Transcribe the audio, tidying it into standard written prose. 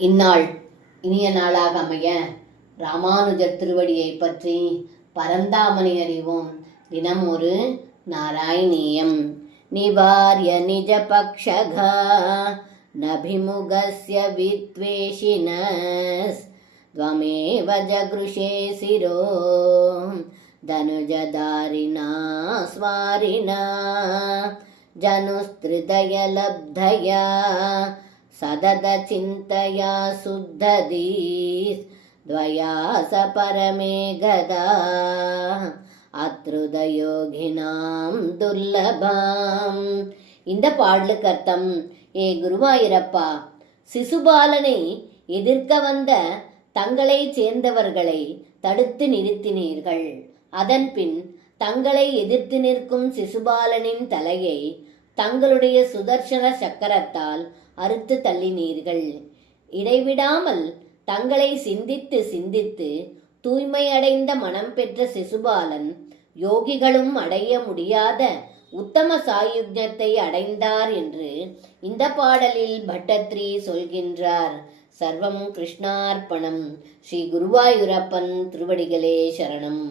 இந்நாள் இனிய நாளாக அமைய ராமானுஜர் திருவடியை பற்றி பரந்தாமனை அறிவோம். தினம் ஒரு நாராயணீயம். நிவார்ய நிஜ பக்ஷகா நபிமுகஸ்ய வித்வேஷினஸ் த்வமேவ ஜக்ருஷே சிரோ தனுஜதாரிணா ஸ்வாரிணா ஜனுஸ்திருதயலப்தயா சதத சிந்தயா சுத்ததீஸ் த்வயாச பரமே கதா அத்ருதயோகினாம் துர்லபாம். இந்த பாடலுக்கு அர்த்தம்: ஏ குருவாயூரப்பா, சிசுபாலனை எதிர்க்க வந்த தங்களை சேர்ந்தவர்களை தடுத்து நிறுத்தினீர்கள். அதன்பின் தங்களை எதிர்த்து நிற்கும் சிசுபாலனின் தலையை தங்களுடைய சுதர்சன சக்கரத்தால் அறுத்து தள்ளினீர்கள். இடைவிடாமல் தங்களை சிந்தித்து சிந்தித்து தூய்மை அடைந்த மனம் பெற்ற சிசுபாலன் யோகிகளும் அடைய முடியாத உத்தம சாயுஜ்யத்தை அடைந்தார் என்று இந்த பாடலில் பட்டத்ரி சொல்கின்றார். சர்வம் கிருஷ்ணார்ப்பணம். ஸ்ரீ குருவாயூரப்பன் திருவடிகளே சரணம்.